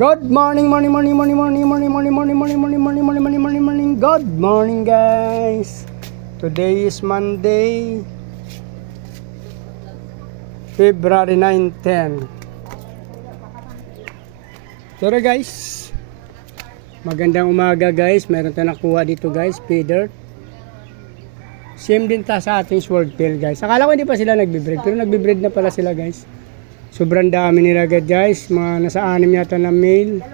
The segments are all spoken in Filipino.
Good morning, morning, morning, morning, morning, morning, morning, morning, morning, morning, morning, morning, morning, morning, morning. Good morning, guys. Today is Monday, February 9, 10. Tara, guys. Magandang umaga, guys. Meron tayong nakuha dito, guys. Feeder. Same din ta sa ating swordtail, guys. Akala ko hindi pa sila nagbe-breed, pero nagbe-breed na pala sila, guys. Sobrang dami nila agad, guys. Mga nasa 6 yata na male.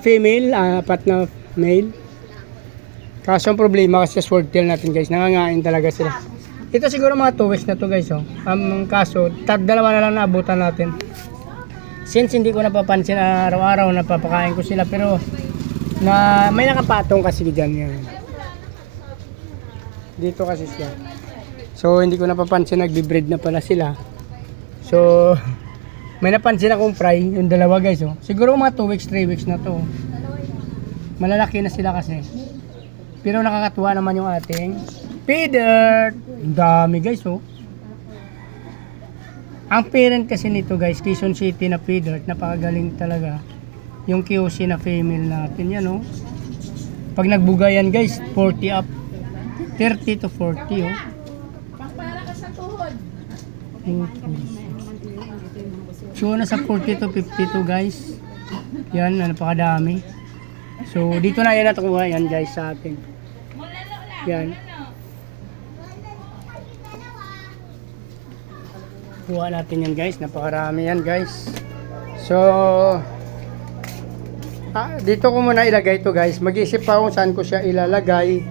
Female, 4 na male. Kaso ang problema kasi sa swordtail natin, guys, nangangain talaga sila. Ito siguro mga 2 weeks na to, guys. Oh. Kaso, dalawa na lang naabutan natin. Since hindi ko napapansin na araw-araw napapakain ko sila, pero may nakapatong kasi dyan yan. Dito kasi siya. So, hindi ko napapansin, nagbe-breed na pala sila. So, may napansin akong fry, yung dalawa, guys. Oh. Siguro mga 2 weeks, 3 weeks na to. Malalaki na sila kasi. Pero nakakatuwa naman yung ating feeder. Ang dami, guys. Oh. Ang parent kasi nito, guys, Quezon City na feeder, napakagaling talaga. Yung QC na female natin, yan, oh. Pag nagbuga yan, guys, 40 up. 30 to 40, oh. Para ka sa tuhod. So, nasa 40 to 52, guys. Yan, napakadami. So, dito na yan natukuha yan, guys, sa atin. Yan. Kuha natin yan, guys. Napakarami yan, guys. So, dito ko muna ilagay ito, guys. Mag-isip pa kung saan ko siya ilalagay.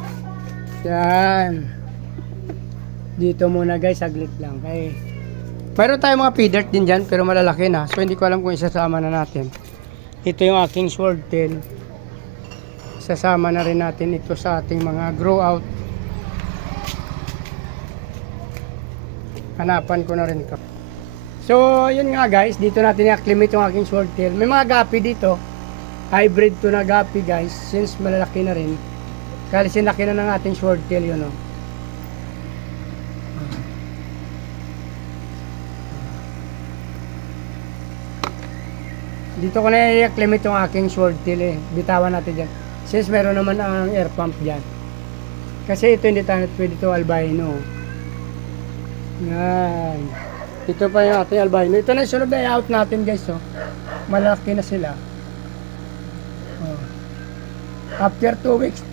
Yan. Dito muna, guys. Saglit lang. Okay. Mayroon tayong mga feeder din dyan, pero malalaki na. So, hindi ko alam kung isasama na natin. Ito yung aking swordtail. Isasama na rin natin ito sa ating mga grow out. Hanapan ko na rin ito. So, yun nga, guys. Dito natin i-acclimate yung aking swordtail. May mga gapi dito. Hybrid to na gapi, guys. Since malalaki na rin. Kasi sinlaki na ng ating swordtail yun, oh. Dito ko na i-acclimate yung aking swordtail, eh. Bitawan natin dyan. Since meron naman ang air pump dyan. Kasi ito hindi tayo pwede ito albino. Yan. Ito pa yung ating albino. Ito na yung sunod na i-out natin, guys. Oh. Malaki na sila. Oh. After 2 weeks.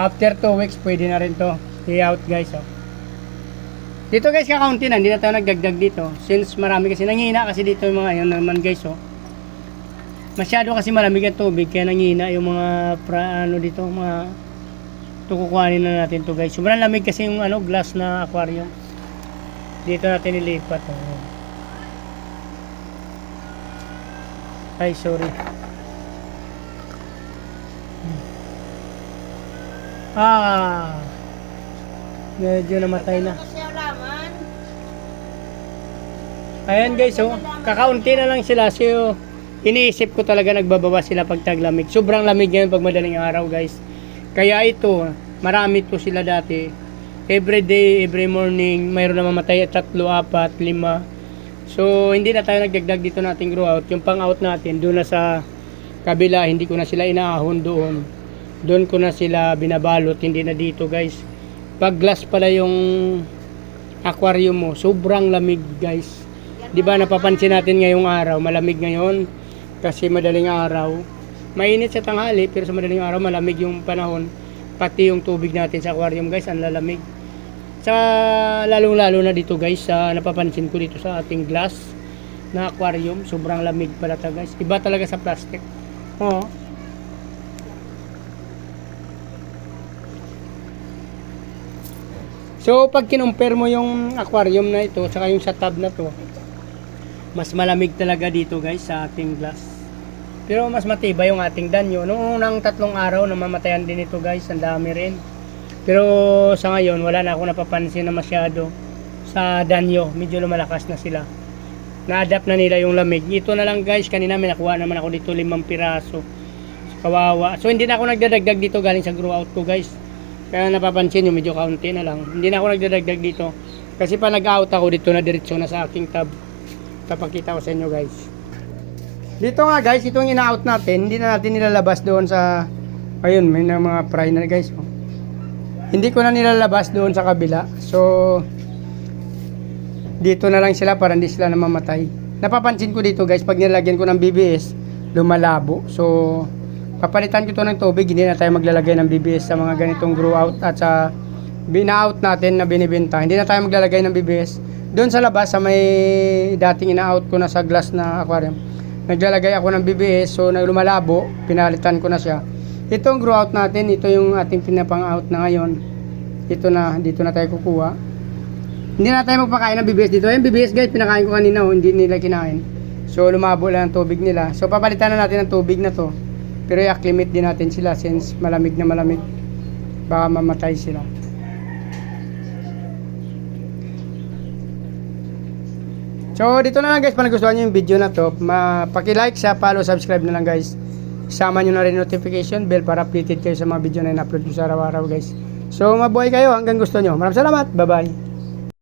After 2 weeks, pwede na rin to i-out, guys. Oh. Dito, guys, kakaunti na. Hindi na tayo nagdagdag dito. Since marami kasi nanghina kasi dito yung mga yun naman, guys. Oh. Masyado kasi malamig ang tubig. Kaya nanghina yung mga dito, mga kukuhanin na natin to, guys. Sobrang lamig kasi yung glass na aquarium. Dito natin ilipat. Oh. Ay, sorry. Medyo namatay na. Ayan, guys, oh. Kakaunti na lang sila. So, iniisip ko talaga nagbabawa sila pag taglamig. Sobrang lamig yan pag madaling araw, guys. Kaya ito, marami to sila dati. Every day, every morning, mayroon na mamatay 3, 4, 5. So, hindi na tayo nagdagdag dito nating grow out. Yung pang out natin, doon na sa kabila, hindi ko na sila inaahon doon. Doon ko na sila binabalot, hindi na dito, guys. Pag glass pala yung aquarium mo, sobrang lamig, guys. Di ba napapansin natin ngayong araw, malamig ngayon kasi madaling araw. Mainit sa tanghali pero sa madaling araw malamig yung panahon. Pati yung tubig natin sa aquarium, guys, ang lalamig. Sa lalong-lalo na dito, guys, napapansin ko dito sa ating glass na aquarium, sobrang lamig pala ta, guys. Iba talaga sa plastic. Oo. So, pag kinumpare mo yung aquarium na ito, saka yung sa tub na to, mas malamig talaga dito, guys, sa ating glass. Pero mas matibay yung ating danyo. Noong unang 3 araw, namamatayan din ito, guys. Ang dami rin. Pero sa ngayon, wala na ako napapansin na masyado sa danyo. Medyo lumalakas na sila. Na-adapt na nila yung lamig. Ito na lang, guys. Kanina may nakuha naman ako dito 5 piraso. Kawawa. So, hindi na ako nagdadagdag dito galing sa grow out ko, guys. Kaya napapansin nyo, medyo kaunti na lang. Hindi na ako nagdadagdag dito. Kasi pa nag-out ako dito na diretso na sa aking tab. Papakita ko sa inyo guys. Dito nga guys, itong ina-out natin, hindi na natin nilalabas doon sa, ayun, may na mga fry na guys. Oh. Hindi ko na nilalabas doon sa kabila. So, dito na lang sila para hindi sila namamatay. Napapansin ko dito guys, pag nilagyan ko ng BBS, lumalabo. So, papalitan ko to ng tubig, hindi na tayo maglalagay ng BBS sa mga ganitong grow out at sa bina-out natin na binibenta. Hindi na tayo maglalagay ng BBS. Doon sa labas, sa may dating ina-out ko na sa glass na aquarium, naglalagay ako ng BBS, so lumalabo, pinalitan ko na siya. Itong grow out natin, ito yung ating pinapang-out na ngayon. Ito na, dito na tayo kukuha. Hindi na tayo magpakain ng BBS dito. Yung BBS guys, pinakain ko kanina, hindi nila kinain. So lumabo lang ang tubig nila. So papalitan na natin ang tubig na to. Pero i-acclimate din natin sila since malamig na malamig. Baka mamatay sila. So dito na lang guys, kung nagustuhan nyo yung video na to, paki-like, follow, subscribe na lang guys. Sama nyo na rin notification bell para updated kayo sa mga video na in-upload ko sa araw-araw guys. So mabuhay kayo hanggang gusto nyo. Maraming salamat, bye bye.